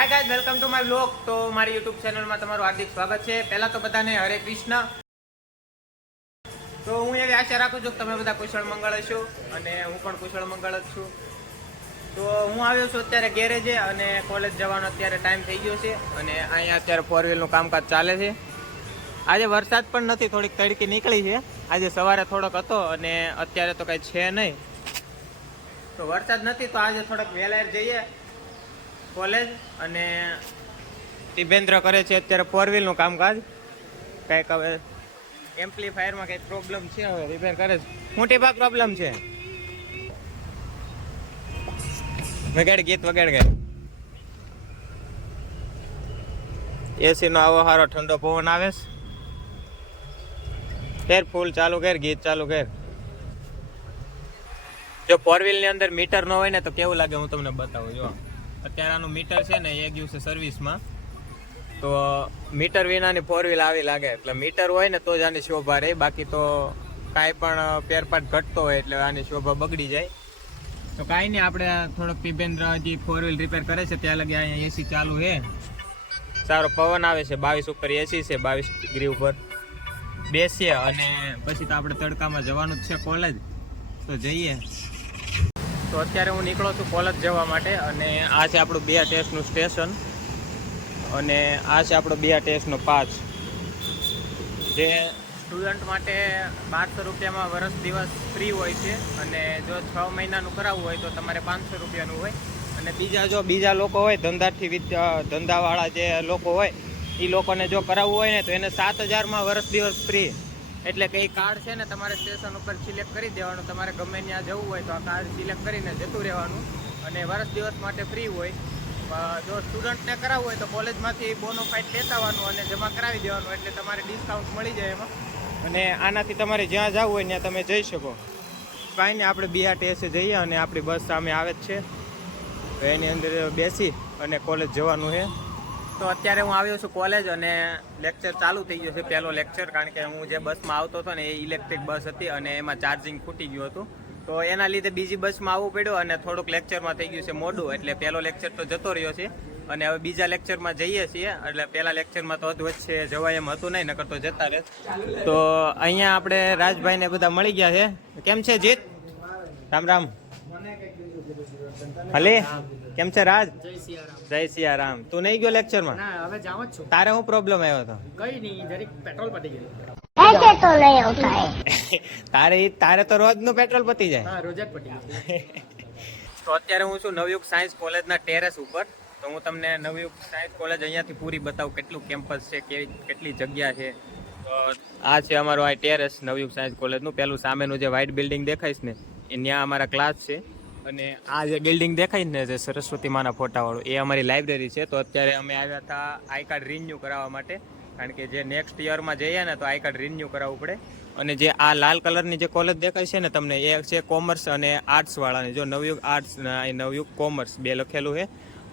Hi guys, welcome to my blog. તો મારી YouTube ચેનલમાં તમારું હાર્દિક સ્વાગત છે. પહેલા તો બધાને હરે કૃષ્ણ. તો હું એવી આશા રાખું છું કે તમે બધા કુશળ મંગળ હશો અને હું પણ કુશળ મંગળ જ છું. તો હું આવ્યો છું અત્યારે ગેરેજે અને કોલેજ જવાનો અત્યારે ટાઈમ થઈ ગયો છે અને અહીંયા અત્યારે ફોર વ્હીલનું કામકાજ ચાલે છે. આજે વરસાદ પણ નથી, થોડીક તડકી નીકળી છે. આજે સવારે થોડોક હતો અને અત્યારે તો કંઈ છે નહીં. તો વરસાદ નથી તો આજે થોડોક વહેલા જઈએ કોલેજ. અને તિબેન્દ્ર કરે છે અત્યારે ફોર વ્હીલનું કામકાજ. કંઈક હવે એમ્પ્લીફાયરમાં કંઈક પ્રોબ્લેમ છે, હવે રિપેર કરે છે. મોટી ભાગ પ્રોબ્લેમ છે. વગાડ ગીત વગાડ ગઈ. એસી નો આવો સારો ઠંડો પવન આવે છે. ફૂલ ચાલુ કર, ગીત ચાલુ કર. જો ફોર વ્હીલ ની અંદર મીટર ન હોય ને તો કેવું લાગે હું તમને બતાવું. જો અત્યારે આનું મીટર છે ને એ ગયું છે સર્વિસમાં. તો મીટર વિનાની ફોર વ્હીલ આવી લાગે. એટલે મીટર હોય ને તો જ આની શોભા રહે, બાકી તો કાંઈ પણ ફેરફાર ઘટતો હોય એટલે આની શોભા બગડી જાય. તો કાંઈ નહીં, આપણે થોડોક તિબેન્દ્ર હજી ફોર વ્હીલ રિપેર કરે છે ત્યાં લગી અહીંયા એસી ચાલુ છે. સારો પવન આવે છે. 22 ઉપર એસી છે, 22 ડિગ્રી ઉપર બેસીએ અને પછી તો આપણે તડકામાં જવાનું જ છે કોલેજ. તો જઈએ. તો અત્યારે હું નીકળો છું કોલેજ જવા માટે અને આ છે આપણું 2 ટેસ્ટનું સ્ટેશન અને આ છે આપણો 2 ટેસ્ટનો પાસ. જે સ્ટુડન્ટ માટે 1200 રૂપિયામાં વર્ષ દિવસ ફ્રી હોય છે અને જો 6 મહિનાનું કરાવવું હોય તો તમારે 500 રૂપિયાનું હોય. અને બીજા લોકો હોય ધંધાવાળા જે લોકો હોય એ લોકોને જો કરાવવું હોય ને તો એને 7000માં વર્ષ દિવસ ફ્રી. એટલે કે એ કાર્ડ છે ને તમારે સ્ટેશન ઉપર સિલેક્ટ કરી દેવાનું. તમારે ગમે ત્યાં જવું હોય તો આ કાર્ડ સિલેક્ટ કરીને જતું રહેવાનું અને વર્ષ દિવસ માટે ફ્રી હોય. જો સ્ટુડન્ટને કરાવવું હોય તો કોલેજમાંથી બોનોફાઇડ લેતા આવવાનું અને જમા કરાવી દેવાનું, એટલે તમારે ડિસ્કાઉન્ટ મળી જાય એમાં. અને આનાથી તમારે જ્યાં જવું હોય ત્યાં તમે જઈ શકો. કાંઈ નહીં, આપણે BRTS જઈએ અને આપણી બસ સામે આવે જ છે. તો એની અંદર બેસી અને કોલેજ જવાનું છે. તો અત્યારે હું આવ્યો છું કોલેજ અને લેક્ચર ચાલુ થઈ ગયો છે, પહેલો લેક્ચર. કારણ કે હું જે બસમાં આવતો હતો ને એ ઇલેક્ટ્રિક બસ હતી અને એમાં ચાર્જિંગ ખૂટી ગયું હતું. તો એના લીધે બીજી બસમાં આવવું પડ્યું અને થોડુંક લેક્ચરમાં થઈ ગયું છે મોડું. એટલે પહેલો લેક્ચર તો જતો રહ્યો છે અને હવે બીજા લેક્ચરમાં જઈએ છીએ. એટલે પહેલા લેક્ચરમાં તો વચ્ચે જવાય એમ હતું નહીં, નકર તો જતા રહે. તો અહીંયા આપણે રાજભાઈને બધા મળી ગયા છે. કેમ છે જીત? રામ રામ. હલે, કેમ છે રાજ? જય સિયારામ. તું નહીં ગયો લેક્ચરમાં? ના, હવે જાવ જ છું. તારે શું પ્રોબ્લેમ આવ્યો હતો? કઈ નહીં, જરીક પેટ્રોલ પતી ગયું. ऐसे तो नहीं होता है. તારે તો રોજ નું પેટ્રોલ પતી જાય. હા, રોજ જ પતી ગયું. તો અત્યારે હું છું નવયુગ સાયન્સ કોલેજના ટેરેસ ઉપર. તો હું તમને નવયુગ સાયન્સ કોલેજ અહીંયાથી પૂરી બતાવું, કેટલું કેમ્પસ છે, કેટલી જગ્યા છે. તો આ છે અમારું આ ટેરેસ નવયુગ સાયન્સ કોલેજનું. પેલું સામેનું જે વ્હાઇટ બિલ્ડિંગ દેખાઈશ ને એ ત્યાં અમારા ક્લાસ છે. અને આ જે બિલ્ડિંગ દેખાય ને જે સરસ્વતી માના ફોટાવાળું એ અમારી લાઇબ્રેરી છે. તો અત્યારે અમે આવ્યા હતા આઈ કાર્ડ રિન્યૂ કરાવવા માટે. કારણ કે જે નેક્સ્ટ યરમાં જઈએ ને તો આઈ કાર્ડ રિન્યૂ કરાવવું પડે. અને જે આ લાલ કલરની જે કોલેજ દેખાય છે ને તમને, એ છે કોમર્સ અને આર્ટ્સવાળાની. જો નવયુગ આર્ટ્સ નવયુગ કોમર્સ બે લખેલું છે.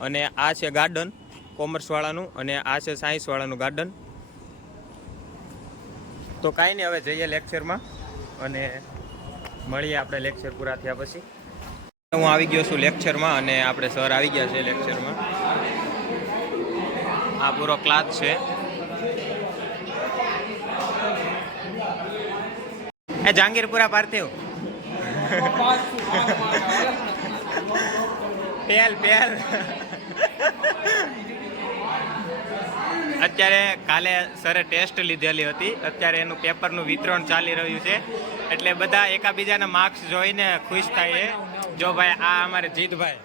અને આ છે ગાર્ડન કોમર્સવાળાનું અને આ છે સાયન્સવાળાનું ગાર્ડન. તો કાંઈ નહીં, હવે જઈએ લેક્ચરમાં અને મળીએ આપણે લેક્ચર પૂરા થયા પછી. હું આવી ગયો છું લેક્ચરમાં અને આપણે સર આવી ગયા છે લેક્ચરમાં. આ પૂરો ક્લાસ છે. એ જહાંગીરપુરા પાર્થિવ પહેલ અત્યારે કાલે સરે ટેસ્ટ લીધેલી હતી. અત્યારે એનું પેપરનું વિતરણ ચાલી રહ્યું છે. એટલે બધા એકાબીજાના માર્ક્સ જોઈને ખુશ થાય છે. જો ભાઈ આ અમારે જીતભાઈ,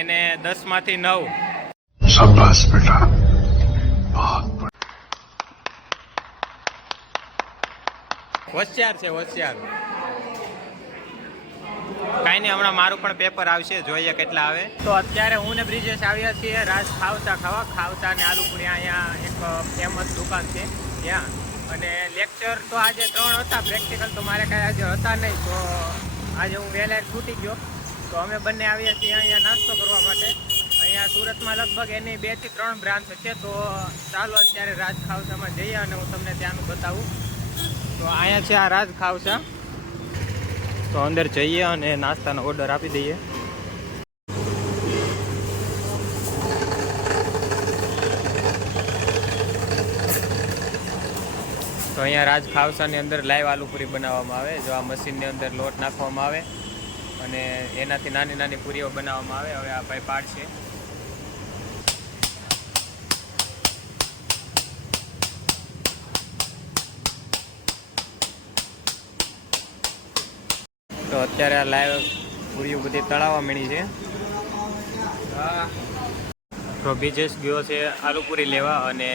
એને 10માંથી 9. શાબાશ બેટા, હોશિયાર છે, હોશિયાર. કાંઈ નહીં, હમણાં મારું પણ પેપર આવશે, જોઈએ કેટલા આવે. તો અત્યારે હું ને બ્રિજેશ આવ્યા છીએ રાજ ખાવસા ખાવા. ખાવસા ને આલુપુરી અહીંયા એક ફેમસ દુકાન છે ત્યાં. અને લેક્ચર તો આજે 3 હતા, પ્રેક્ટિકલ તો મારે કાંઈ આજે હતા નહીં. તો આજે હું વહેલા છૂટી ગયો. તો અમે બંને આવ્યા છીએ અહીંયા નાસ્તો કરવા માટે. અહીંયા સુરતમાં લગભગ એની 2 થી 3 બ્રાન્ચ છે. તો ચાલો અત્યારે રાજ ખાવસામાં જઈએ અને હું તમને ત્યાંનું બતાવું. તો અહીંયા છે આ રાજ ખાવસા. તો અંદર જઈએ અને નાસ્તાનો ઓર્ડર આપી દઈએ. તો અહીંયા રાજ ખાવસાની અંદર લાઈવ આલુપુરી બનાવવામાં આવે. જો આ મશીનની અંદર લોટ નાખવામાં આવે અને એનાથી નાની નાની પૂરીઓ બનાવવામાં આવે. હવે આ ભાઈ પાડશે. તો અત્યારે આ લાઈવ પૂરીઓ બધી તળાવવા મળી છે. તો બીજેશ ગયો છે આલુપુરી લેવા અને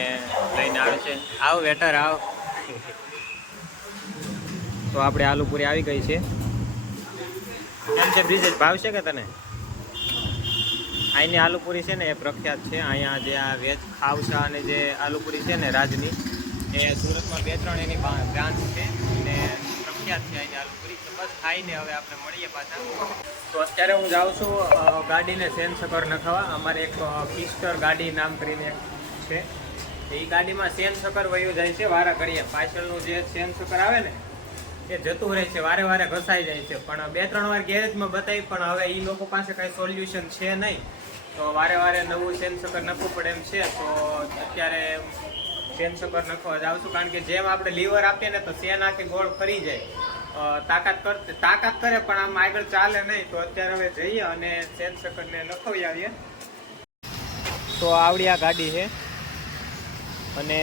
લઈને આવે છે. આવ વેટર આવ. તો આપણે આલુપુરી આવી ગઈ છે. કેમ છે બ્રિજેશ, ભાવશે કે તને? અહીંની આલુપુરી છે ને એ પ્રખ્યાત છે. અહીંયા જે આ વેજ ખાવસા અને જે આલુપુરી છે ને રાજની, એ સુરતમાં 2-3 એની બ્રાન્ચ છે અને પ્રખ્યાત છે અહીંની આલુપુરી. તો બસ ખાઈને હવે આપણે મળીએ પાછા. તો અત્યારે હું જાઉં છું ગાડીને સેન સકર નખાવા. અમારે એક પિસ્ટર ગાડી નામ કરીને છે. એ ગાડીમાં સેન સકર વયું જાય છે વારા કરીએ. પાછળનું જે સેન સકર આવે ને એ જતું રહે છે, વારે વારે ઘસાઈ જાય છે. પણ 2-3 વાર ગેરેજમાં બતાવી, પણ હવે એ લોકો પાસે કાંઈ સોલ્યુશન છે નહીં. તો વારે વારે નવું સેન સકર નાખવું પડે એમ છે. તો અત્યારે સેન સકર નાખવા જાઉં છું, કારણ કે જેમ આપણે લીવર આપીએ ને તો સેન આખી ગોળ ફરી જાય. તાકાત કરે પણ આમ આગળ ચાલે નહીં. તો અત્યારે હવે જઈએ અને સેન સકરને નખાવી આવીએ. તો આવડી આ ગાડી છે અને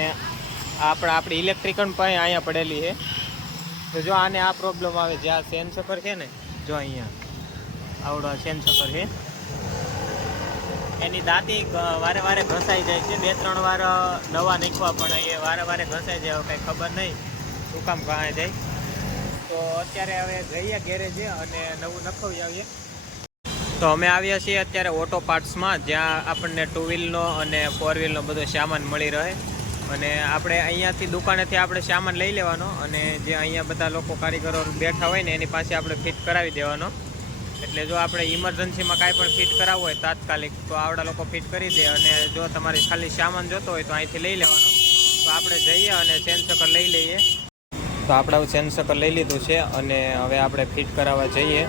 આપણી ઇલેક્ટ્રિકલ પણ અહીંયા પડેલી છે. તો જો આને આ પ્રોબ્લેમ આવે, જ્યાં સેન સકર છે ને, જો અહીંયા આવડો સેન સકર છે, એની દાંતી વારે વારે ઘસાઈ જાય છે. 2-3 વાર નવા નાખવા પણ એ વારે વારે ઘસાઈ જાય. કંઈ ખબર નહીં શું કામ કહાય જાય. તો અત્યારે હવે જઈએ ગેરેજે અને નવું નખાવી આવીએ. તો અમે આવ્યા છીએ અત્યારે ઓટો પાર્ટ્સમાં, જ્યાં આપણને 2 વ્હીલનો અને 4 વ્હીલનો બધો સામાન મળી રહે. અને આપણે અહીંયાથી દુકાનેથી આપણે સામાન લઈ લેવાનો અને જે અહીંયા બધા લોકો કારીગરો બેઠા હોય ને એની પાસે આપણે ફિટ કરાવી દેવાનો. એટલે જો આપણે ઇમરજન્સીમાં કાંઈ પણ ફિટ કરાવવું હોય તાત્કાલિક, તો આવડા લોકો ફિટ કરી દે. અને જો તમારે ખાલી સામાન જોતો હોય તો અહીંથી લઈ લેવાનો. તો આપણે જઈએ અને સેન સકર લઈ લઈએ. તો આપણે સેન સકર લઈ લીધું છે અને હવે આપણે ફિટ કરાવવા જઈએ.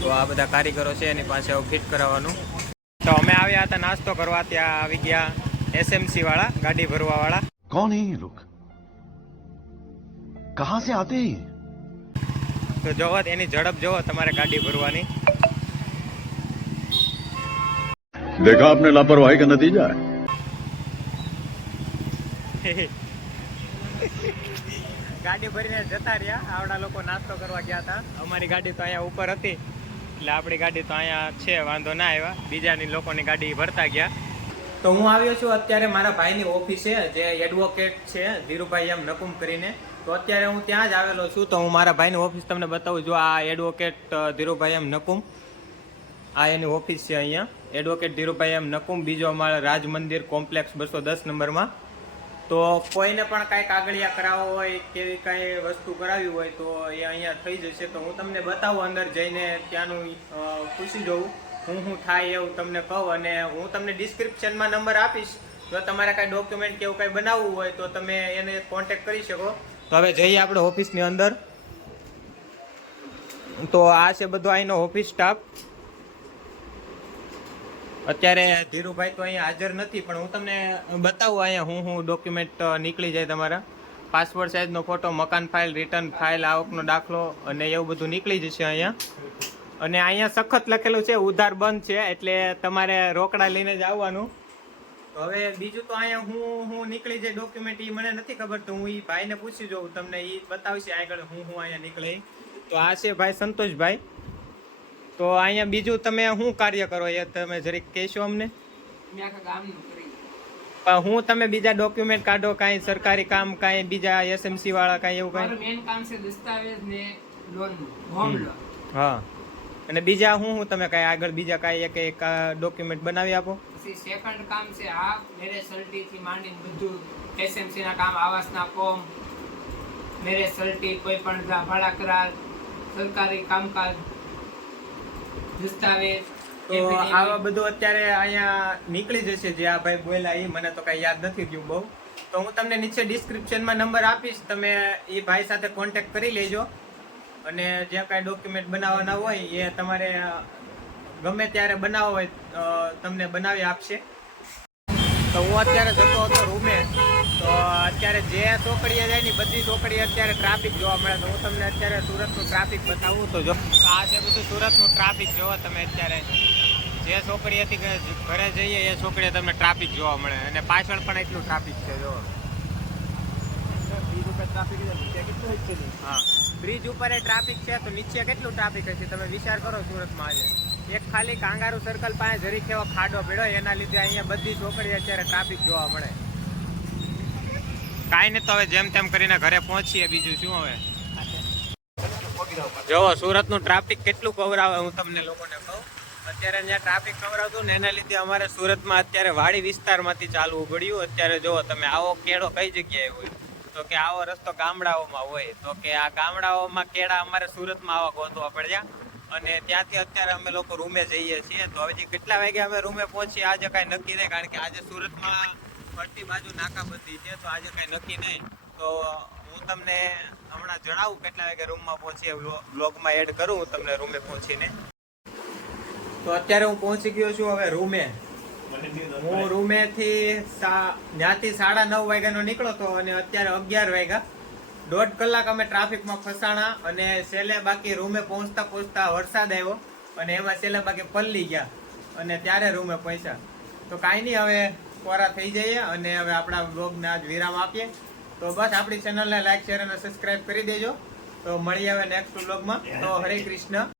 તો આ બધા કારીગરો છે એની પાસે હવે ફિટ કરાવવાનું. તો અમે આવ્યા હતા નાસ્તો કરવા, ત્યાં આવી ગયા SMC વાળા, ગાડી ભરવા વાળા. कौन है ये लोग? कहां से आते हैं? તો જોવો એની ઝડપ જોવો તમારે ગાડી ભરવાની. देखा आपने लापरवाही का नतीजा है. ગાડી ભરીને જતા રહ્યા. આવડા લોકો નાસ્તો કરવા ગયા હતા. અમારી ગાડી તો અહીંયા ઉપર હતી એટલે આપણી ગાડી તો અહીંયા છે, વાંધો ના આવ્યા. બીજાની લોકોની ગાડી ભરતા ગયા. તો હું આવ્યો છું અત્યારે મારા ભાઈની ઓફિસે, જે એડવોકેટ છે ધીરુભાઈ એમ નકુમ કરીને. તો અત્યારે હું ત્યાં જ આવેલો છું. તો હું મારા ભાઈની ઓફિસ તમને બતાવું. જો આ એડવોકેટ ધીરુભાઈ એમ નકુમ, આ એની ઓફિસ છે અહીંયા. એડવોકેટ ધીરુભાઈ એમ નકુમ, બીજો અમારા રાજ મંદિર કોમ્પ્લેક્સ 210 નંબરમાં. તો કોઈને પણ કાંઈ કાગળિયા કરાવવો હોય, કેવી કાંઈ વસ્તુ કરાવી હોય તો એ અહીંયા થઈ જશે. તો હું તમને બતાવું, અંદર જઈને ત્યાંનું પૂછી જોઉં હું થાય એવું તમને કહું. અને હું તમને ડિસ્ક્રિપ્શનમાં નંબર આપીશ. જો તમારે કાંઈ ડોક્યુમેન્ટ કે એવું કાંઈ બનાવવું હોય તો તમે એને કોન્ટેક્ટ કરી શકો. તો હવે જઈએ આપણે ઓફિસની અંદર. તો આ છે બધો અહીંનો ઓફિસ સ્ટાફ. અત્યારે ધીરુભાઈ તો અહીંયા હાજર નથી, પણ હું તમને બતાવું અહીંયા હું ડોક્યુમેન્ટ નીકળી જાય તમારા. પાસપોર્ટ સાઇઝનો ફોટો, મકાન ફાઇલ, રિટર્ન ફાઇલ, આવકનો દાખલો અને એવું બધું નીકળી જશે અહીંયા. અને અહીંયા સખત લખેલું છે ઉધાર બંધ છે, એટલે તમારે રોકડા લઈને જ આવવાનું. તો હવે બીજું તો અહીંયા હું નીકળી જાય ડોક્યુમેન્ટ એ મને નથી ખબર. તો હું એ ભાઈને પૂછી જોઉં, તમને એ બતાવશે આગળ હું અહીંયા નીકળે. તો આ છે ભાઈ સંતોષભાઈ. તો અહીંયા બીજું તમે શું કાર્ય કરો એ તમે જરીક કહેશો અમને? પણ હું તમે બીજા ડોક્યુમેન્ટ કાઢો, કાંઈ સરકારી કામ, કાંઈ બીજા SMC વાળા, કાંઈ એવું કાંઈ? મેઇન કામ છે દસ્તાવેજ ને લોન, હોમ લોન. હા, અને બીજા હું તમે કાંઈ આગળ બીજા કાંઈ એક ડોક્યુમેન્ટ બનાવી આપો? પછી સેકન્ડ કામ છે આ મેરેજ સર્ટી થી માંડીને બધું SMC ના કામ, આવાસના ફોર્મ, મેરેજ સર્ટી, કોઈ પણ ભાડા કરાર, સરકારી કામકાજ, દસ્તાવેજ. તો આવા બધું અત્યારે અહીંયા નીકળી જશે. જે આ ભાઈ બોલ્યા એ મને તો કાંઈ યાદ નથી રહ્યું બહુ. તો હું તમને નીચે ડિસ્ક્રિપ્શનમાં નંબર આપીશ, તમે એ ભાઈ સાથે કોન્ટેક્ટ કરી લેજો. અને જે કાંઈ ડોક્યુમેન્ટ બનાવવાના હોય એ તમારે ગમે ત્યારે બનાવવા હોય તમને બનાવી આપશે. તો હું અત્યારે જતો હતો રૂમે તો અત્યારે જે ચોકડીએ જાય ને બધી ચોકડીએ અત્યારે ટ્રાફિક જોવા મળે. તો હું તમને અત્યારે સુરતનું ટ્રાફિક બતાવું તો જો આ છે બધું સુરતનું ટ્રાફિક જોવો તમે. અત્યારે જે ચોકડીએથી ઘરે જઈએ એ ચોકડીએ તમને ટ્રાફિક જોવા મળે અને પાછળ પણ એટલું ટ્રાફિક છે જો. હા, બ્રિજ ઉપર એ ટ્રાફિક છે તો નીચે કેટલું ટ્રાફિક હશે તમે વિચાર કરો. સુરતમાં આજે એક ખાલી કાંગારુ સર્કલ પાસે જરીક એવો ખાડો પડ્યો એના લીધે અહીંયા બધી ચોકડી અત્યારે ટ્રાફિક જોવા મળે. કાંઈ નહીં, તો હવે જેમ તેમ કરીને ઘરે પહોંચીએ, બીજું શું હવે. જોવો સુરતનું ટ્રાફિક કેટલું કવરાવે હું તમને લોકોને કહું. અત્યારે જ્યાં ટ્રાફિક કવરાવતું ને એના લીધે અમારે સુરતમાં અત્યારે વાડી વિસ્તારમાંથી ચાલવું પડ્યું. અત્યારે જોવો તમે આવો કેળો કઈ જગ્યાએ હોય તો કે આવો રસ્તો ગામડાઓમાં હોય તો કે આ ગામડાઓમાં કેળા અમારે સુરતમાં આવા ગોતવા પડ્યા. અને ત્યાંથી અત્યારે અમે લોકો રૂમે જઈએ છીએ. તો હજી કેટલા વાગે અમે રૂમે પહોંચીએ આજે કાંઈ નક્કી નહીં, કારણ કે આજે સુરતમાં ફરતી બાજુ નાકાબંધી છે. તો આજે કાંઈ નક્કી નહીં. તો હું તમને હમણાં જણાવું કેટલા વાગે રૂમમાં પહોંચીએ, વ્લોગમાં એડ કરું હું તમને રૂમે પહોંચીને. તો અત્યારે હું પહોંચી ગયો છું હવે રૂમે. હું રૂમેથી ત્યાંથી 9:30 વાગ્યાનો નીકળો હતો અને અત્યારે 11 વાગ્યા. 1.5 કલાક અમે ટ્રાફિકમાં ફસાણા અને છેલ્લે બાકી રૂમે પહોંચતા વરસાદ આવ્યો અને એમાં છેલ્લે બાકી પલળી ગયા અને ત્યારે રૂમે પહોંચ્યા. તો કાંઈ નહીં, હવે કોરા થઈ જઈએ અને હવે આપણા વ્લોગને આજ વિરામ આપીએ. તો બસ આપણી ચેનલને લાઈક શેર અને સબસ્ક્રાઈબ કરી દેજો. તો મળીએ હવે નેક્સ્ટ વ્લોગમાં. તો હરે કૃષ્ણ.